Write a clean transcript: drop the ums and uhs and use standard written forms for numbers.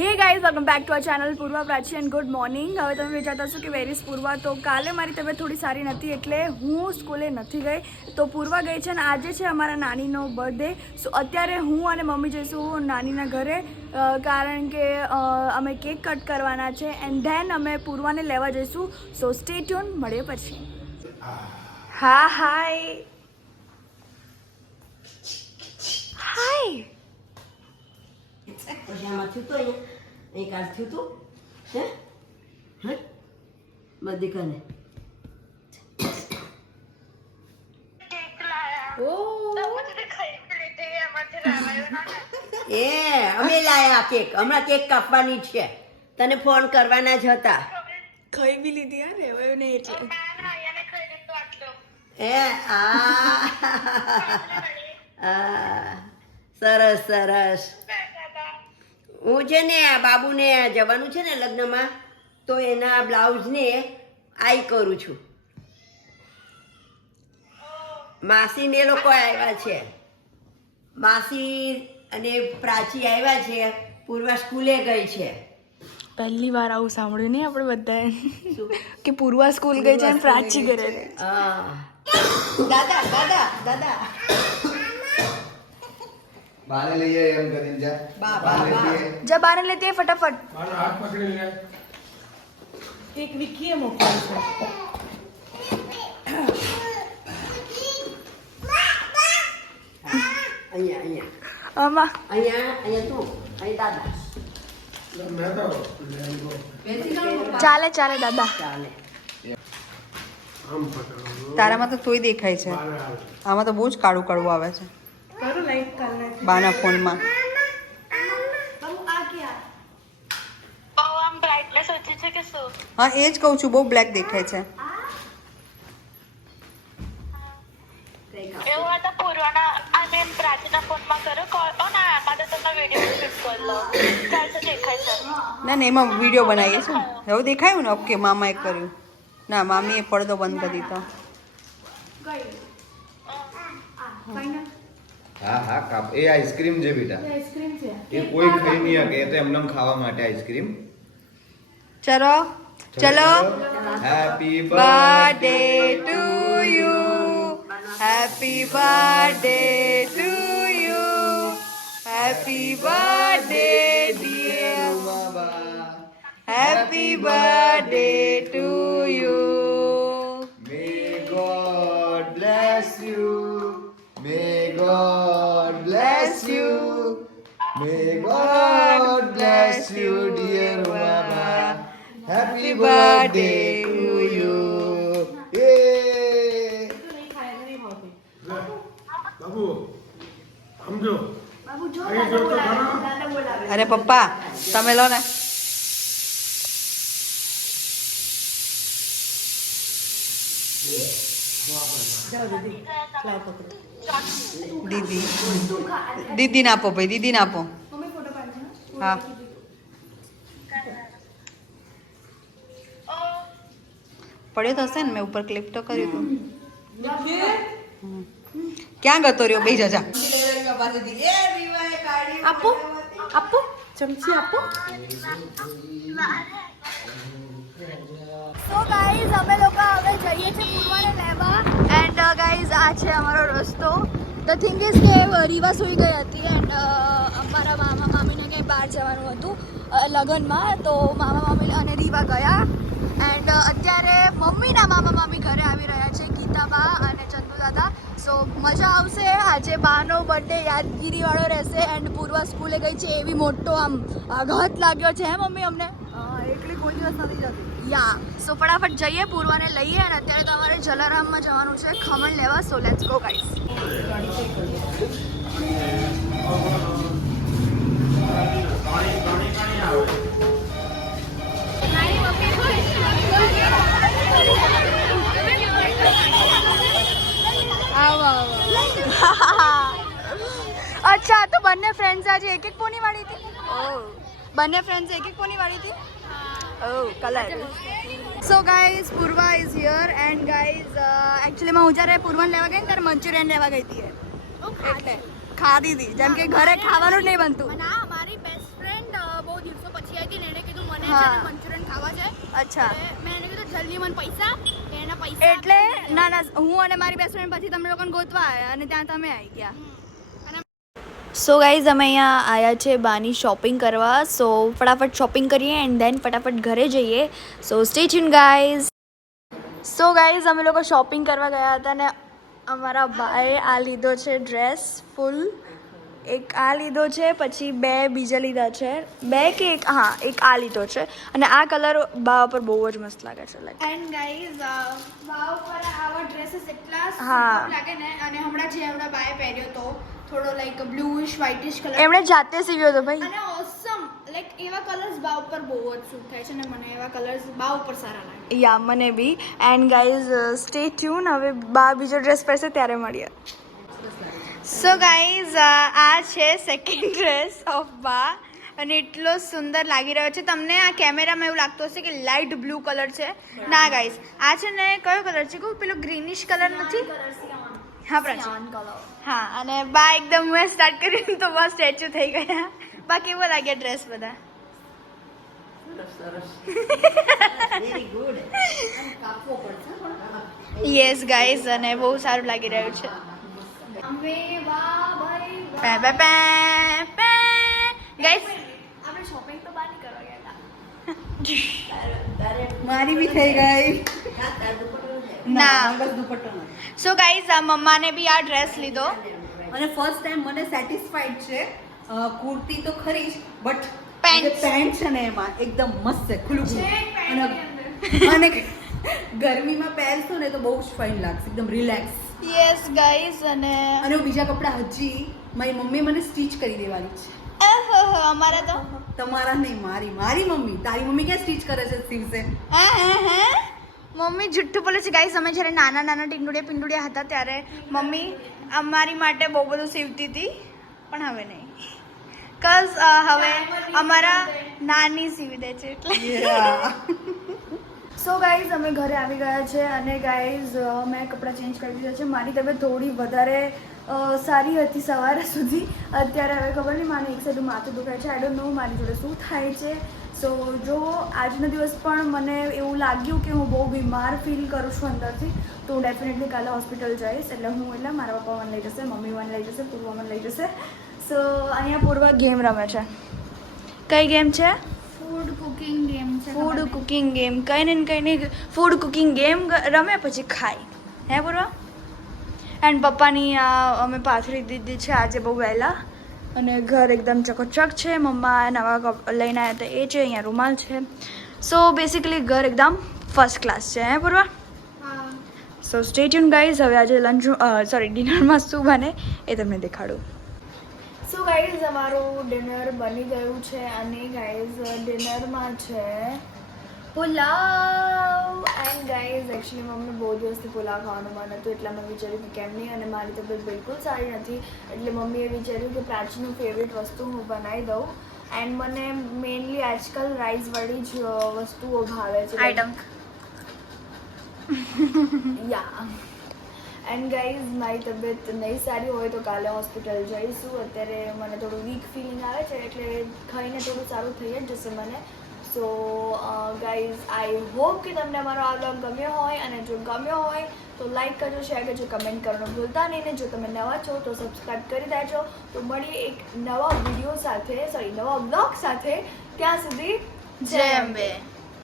Hey guys welcome back to our channel Purva Prachi and good morning. હવે તમે વિચારતા હશો કે વેર ઇઝ પૂર્વા. તો કાલે મારી તબિયત થોડી સારી નથી એટલે હું સ્કૂલે નથી ગઈ. તો પૂર્વા ગઈ છે અને આજે છે અમારા નાનીનો બર્થડે. સો અત્યારે હું અને મમ્મી જઈશું નાનીના ઘરે કારણ કે અમે કેક કટ કરવાના છે એન્ડ ધેન અમે પૂર્વાને લેવા જઈશું. સો સ્ટે ટ્યુન, મળીએ પછી. હા હાય હાય. પછી આમાં થયું તો અહીંયા એક આ થયું તું હે હે બધી કને એ અમે લાયા કેક, હમણાં કેક કાપવાની છે, તને ફોન કરવાના જ હતા. ખાઈ બી લીધી યાર, હવે નહીં એટલે એ સરસ સરસ. હું છે ને આ બાબુને જવાનું છે ને લગ્નમાં, તો એના બ્લાઉઝને આઈ કરું છું. માસીને એ લોકો આવ્યા છે, માસી અને પ્રાચી આવ્યા છે. પૂર્વા સ્કૂલે ગઈ છે. પહેલી વાર આવું સાંભળ્યું નહીં આપણે બધાએ કે પૂર્વા સ્કૂલ ગઈ છે અને પ્રાચી ઘરે ગઈ. હા દાદા દાદા દાદા બાને લઈએ એમ કરીને જા. જા બારે લેતી હે ફટાફટ. મારો હાથ પકડી લે. એક વિકીએ મોકલ્યું છે. અહીંયા અહીંયા આમાં અહીંયા અહીંયા તું અહીં દાદા મેં તો ચાલે ચાલે દાદા. ચાલે. આમ પકડો. તારામાં તો તોય દેખાય છે, આમાં તો બહુ જ કાળું કાળું આવે છે બાના ફોનમાં. હા એ જ કહું છું, બહુ બ્લેક દેખાય છે. ના ના એમાં વિડીયો બનાવીએ છે ને, હવે દેખાયું ને. ઓકે, મામાએ કર્યું. ના, મામીએ પડદો બંધ કરી દીધો. હા હા કાપ. એ આઈસ્ક્રીમ છે બેટા, એ કોઈ ખાઈ નહીં શકે. એ તો એમને ખાવા માટે આઈસ્ક્રીમ. ચલો ચલો. Happy birthday to you, happy birthday to you, happy birthday dear, happy birthday to you. May God bless you, may God bless you, may God bless you dear બાબા. Happy birthday to you. એ બાબુ સમજો. અરે પપ્પા તમે લો ને. દીદી દીદી ના આપો ભાઈ, દીદી ના આપો. હા પડ્યો તો હશે ને, મેં ઉપર ક્લિપ તો કર્યું હતું. ક્યાં ગતો રહ્યો? બે જા. આપો આપો ચમચી આપો. સો ગાઈઝ અમે લોકો હવે જઈએ છીએ પૂર્વાને લેવા એન્ડ ગાઈઝ આ છે અમારો રસ્તો. ધ થિંગ ઇઝ કે રીવા સૂઈ ગઈ હતી એન્ડ અમારા મામા મામીને કંઈ બહાર જવાનું હતું લગ્નમાં, તો મામા મામી અને રીવા ગયા એન્ડ અત્યારે મમ્મીના મામા મામી ઘરે આવી રહ્યા છે, ગીતાબા અને ચંદુ દાદા. સો મજા આવશે. આજે બાનો બર્થડે યાદગીરીવાળો રહેશે એન્ડ પૂર્વા સ્કૂલે ગઈ છે એવી મોટો આમ આઘાત લાગ્યો છે. હે મમ્મી અમને એટલી કોઈ દિવસ નથી જતી. યા. સો ફટાફટ જઈએ, પૂર્વાને લઈએ અને અત્યારે તો અમારે જલારામમાં જવાનું છે ખમણ લેવા. So let's go guys. અચ્છા, તો બંને ફ્રેન્ડ્સ આજે એક એક પોની વાળી હતી. બંને ફ્રેન્ડ્સ એક એક પોની વાળી હતી. Oh, color. So guys, Purva is here and guys, actually मैं उजारे पूर्वन लेवा गई ત્યારે મંચુરિયન લેવા ગઈ હતી એટલે ખાધી હતી જેમ કે ઘરે ખાવાનું નહીં બનતું. ના મારી બેસ્ટ ફ્રેન્ડ બહુ દિવસો હા. મંચુરિયન ખાવા છે. અચ્છા મેં એને કીધું જલ્દી મને પૈસા એના પૈસા એટલે ના ના હું અને મારી બેસ્ટ ફ્રેન્ડ પછી તમે લોકોને ગોતવા આવ્યા અને ત્યાં તમે આવી ગયા. સો ગાઈઝ અમે અહીંયા આવ્યા છે બાની શોપિંગ કરવા. સો ફટાફટ શોપિંગ કરીએ એન્ડ દેન ફટાફટ ઘરે જઈએ. સો stay tune guys. So guys અમે લોકો શોપિંગ કરવા ગયા હતા ને અમારા ભાઈએ આ લીધો છે ડ્રેસ ફૂલ. એક આ લીધો છે પછી બે બીજા લીધા છે. બે કે એક હા એક આ લીધો છે અને આ કલર બા પર બહુ જ મસ્ત લાગે છે લાઈક. એન્ડ ગાઈઝ વાવ પર આવા ડ્રેસીસ એટલા હા. સુપર લાગે ને અને હમણાં જે હમણાં બાય પહેર્યો તો થોડો લાઈક બ્લુઇશ વ્હાઇટિશ કલર એમણે જાતે સીવ્યો હતો ભાઈ. અને ઓસમ લાઈક એવા કલર્સ બા ઉપર બહુ જ સૂટ થાય છે ને મને એવા કલર્સ બા ઉપર સારા લાગે. યા મને બી. And guys stay tune. હવે બા બીજો ડ્રેસ પહેરશે ત્યારે મળીએ. સો ગાઈઝ આ છે સેકન્ડ ડ્રેસ ઓફ બા અને એટલો સુંદર લાગી રહ્યો છે. તમને આ કેમેરામાં એવું લાગતું હશે કે લાઇટ બ્લુ કલર છે. ના ગાઈઝ આ છે ને કયો કલર છે કહું પેલો ગ્રીનિશ કલર નથી. હા પ્રાચી. હા અને બા એકદમ મેં સ્ટાર્ટ કર્યું તો બસ સ્ટેચ્યુ થઈ ગયા. બા કેવો લાગ્યા ડ્રેસ બધા? Very good. યસ ગાઈઝ અને બહુ સારું લાગી રહ્યું છે. અમે વાહ ભાઈ pay pay pay pay guys આપણે શોપિંગ તો બહાર નહીં કરવા ગયા હતા. મારી બી થઈ ગઈ. ના. બસ દુપટ્ટો નથી. સો ગાઈઝ મમ્માને બી આ ડ્રેસ લીધો. અને ફર્સ્ટ ટાઈમ મને સેટિસ્ફાઈડ છે. કુર્તી તો ખરી જ બટ Pants. પેન્ટ છે ને એમાં એકદમ મસ્ત છે ખુલ્લું છે ખુલ્લું pant અને ગરમીમાં પહેરશો ને તો બહુ જ ફાઇન લાગશે એકદમ રિલેક્સ. યસ ગાઈઝ અને અને હું બીજા કપડાં હજી મારી મમ્મી મને સ્ટીચ કરી દેવાની છે. અમારા તો તમારા નહીં મારી મમ્મી. તારી મમ્મી ક્યાં સ્ટીચ કરે છે સીવશે? મમ્મી જુઠ્ઠું બોલે છે ગાઈઝ. અમે જ્યારે નાના નાના ટીંડુડિયા હતા ત્યારે મમ્મી અમારી માટે બહુ બધું સીવતી હતી પણ હવે નહીં. કઝ હવે અમારા નાની સીવી દે છે એટલે. સો ગાઈઝ અમે ઘરે આવી ગયા છે અને ગાઈઝ મેં કપડાં ચેન્જ કરી દીધા છે. મારી તબિયત થોડી વધારે સારી હતી સવારે સુધી. અત્યારે હવે ખબર નહીં માને એક સાઈડ માથું દુખાય છે. આઈ ડોન્ટ નો મારી જોડે શું થાય છે. સો જો આજનો દિવસ પણ મને એવું લાગ્યું કે હું બહુ બીમાર ફીલ કરું છું અંદરથી તો હું ડેફિનેટલી કાલે હોસ્પિટલ જઈશ. એટલે મારા પપ્પા મને લઈ જશે, મમ્મી મને લઈ જશે, પૂર્વા મને લઈ જશે. સો અહીંયા પૂર્વા ગેમ રમે છે. કઈ ગેમ છે? ફૂડ કુકિંગ ગેમ છે. Food cooking game. કંઈ નહીં ફૂડ કુકિંગ ગેમ રમે પછી ખાય. હે પૂર્વા? એન્ડ પપ્પાની અમે પાથરી દીધી છે આજે બહુ વહેલા અને ઘર એકદમ ચકોચક છે. મમ્મા નવા લઈને આવ્યા હતા એ છે. અહીંયા રૂમાલ છે. સો બેસિકલી ઘર એકદમ ફર્સ્ટ ક્લાસ છે. હે પૂર્વા? હા. સો સ્ટે ટ્યુન ગાઈઝ. હવે આજે ડિનરમાં શું બને એ તમને દેખાડું. સો ગાઈઝ અમારું ડિનર બની ગયું છે અને ગાઈઝ ડિનરમાં છે pulao. And guys actually mummy બહુ દિવસથી પુલાવ ખાવાનું મન હતું એટલે મેં વિચાર્યું કે કેમ નહીં અને મારી તબિયત બિલકુલ સારી નથી એટલે મમ્મીએ વિચાર્યું કે પ્રાચીનું ફેવરેટ વસ્તુ હું બનાવી દઉં. એન્ડ મને મેઇનલી આજકાલ રાઈસવાળી જ વસ્તુઓ ભાવે છે. Item yeah. એન્ડ ગાઈઝ મારી તબિયત નહીં સારી હોય તો કાલે હોસ્પિટલ જઈશું. અત્યારે મને થોડું વીક ફિલિંગ આવે છે એટલે ખાઈને થોડું સારું થઈ જ જશે મને. સો ગાઈઝ આઈ હોપ કે તમને અમારો આ બ્લોગ ગમ્યો હોય અને જો ગમ્યો હોય તો લાઈક કરજો, શેર કરજો, કમેન્ટ કરવાનું ભૂલતા નહીં ને જો તમે નવા છો તો સબસ્ક્રાઈબ કરી દેજો. તો મળીએ એક નવા વિડીયો સાથે નવા બ્લોગ સાથે. ત્યાં સુધી જય અંબે.